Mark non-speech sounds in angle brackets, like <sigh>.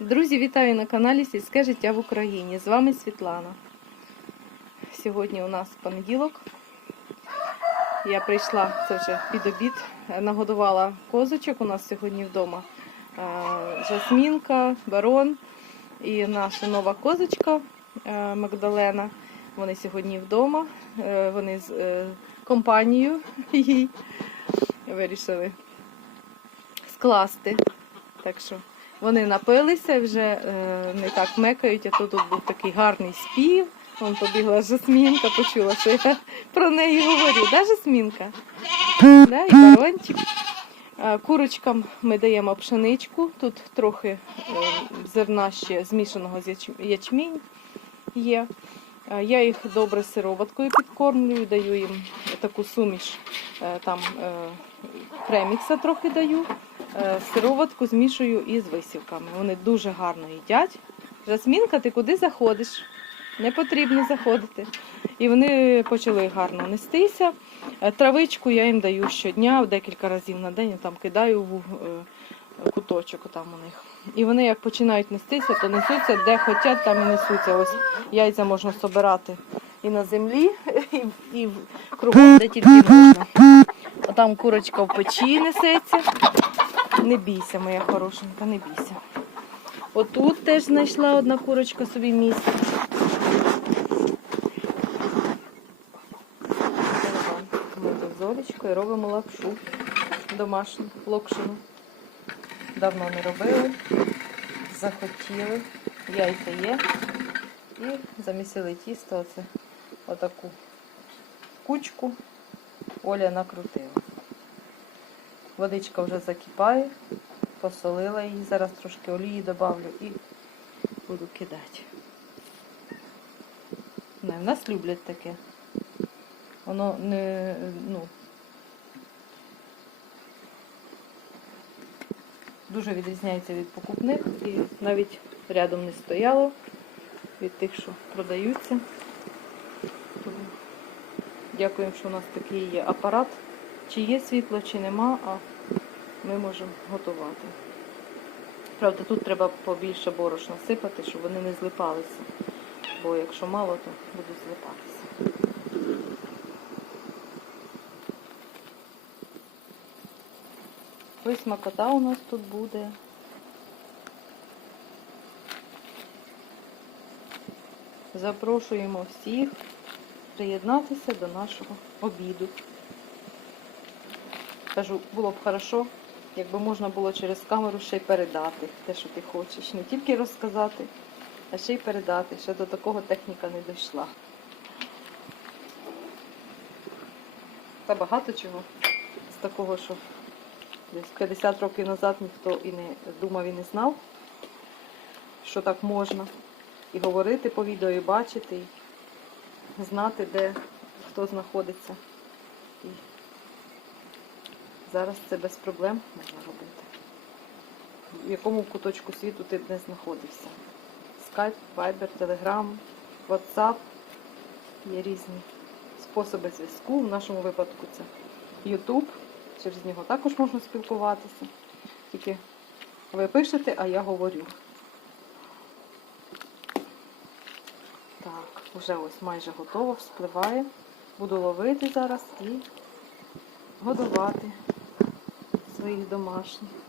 Друзі, вітаю на каналі Сільське життя в Україні. З вами Світлана. Сьогодні у нас понеділок. Я прийшла, це вже під обід, нагодувала козочок. У нас сьогодні вдома Жасмінка, барон і наша нова козочка Магдалена. Вони сьогодні вдома. Е, Вони з е, компанією їй вирішили скласти. Так що вони напилися, вже е, не так мекають, а то тут був такий гарний спів. Вон побігла Жасмінка, почула, що я про неї говорю. Да, Жасмінка? Да, і барончик. Е, Курочкам ми даємо пшеничку. Тут трохи е, зерна ще змішаного з яч- ячмінь є. Я їх добре сироваткою підкормлюю, даю їм таку суміш, е, там е, премікса трохи даю. Е, Сироватку змішую із висівками. Вони дуже гарно їдять. Жасмінка, ти куди заходиш? Не потрібно заходити. І вони почали гарно нестися. Травичку я їм даю щодня, декілька разів на день, там кидаю в куточок там у них. І вони як починають нестися, то несуться де хочуть, там і несуться. Ось яйця можна собирати і на землі, і, <laughs> і в- кругом, де тільки можна. А там курочка в печі несеться. Не бійся, моя хорошенька, не бійся. Отут теж знайшла одна курочка собі місце. Ми з Олечкою робимо лапшу домашню, локшину. Давно не робили, захотіли, яйця є. І замісили тісто, оце отаку кучку Оля накрутила. Водичка вже закипає, посолила її, зараз трошки олії додавлю і буду кидати. Не, в нас люблять таке. Воно не, ну, дуже відрізняється від покупних і навіть рядом не стояло від тих, що продаються. Дякуємо, що у нас такий є апарат. Чи є світло, чи нема, а ми можемо готувати. Правда, тут треба побільше борошна сипати, щоб вони не злипалися. Бо якщо мало, то будуть злипатися. Ось смакота у нас тут буде. Запрошуємо всіх приєднатися до нашого обіду. Кажу, було б хорошо, якби можна було через камеру ще й передати те, що ти хочеш. Не тільки розказати, а ще й передати. Ще до такого техніка не дійшла. Та багато чого з такого, що десь 50 років назад ніхто і не думав і не знав, що так можна. І говорити по відео, і бачити, знати, де хто знаходиться. І зараз це без проблем можна робити. В якому куточку світу ти б не знаходився. Skype, Viber, Telegram, WhatsApp. Є різні способи зв'язку. В нашому випадку це YouTube. Через нього також можна спілкуватися. Тільки ви пишете, а я говорю. Так, вже ось майже готово, вспливає. Буду ловити зараз і годувати своїх домашніх.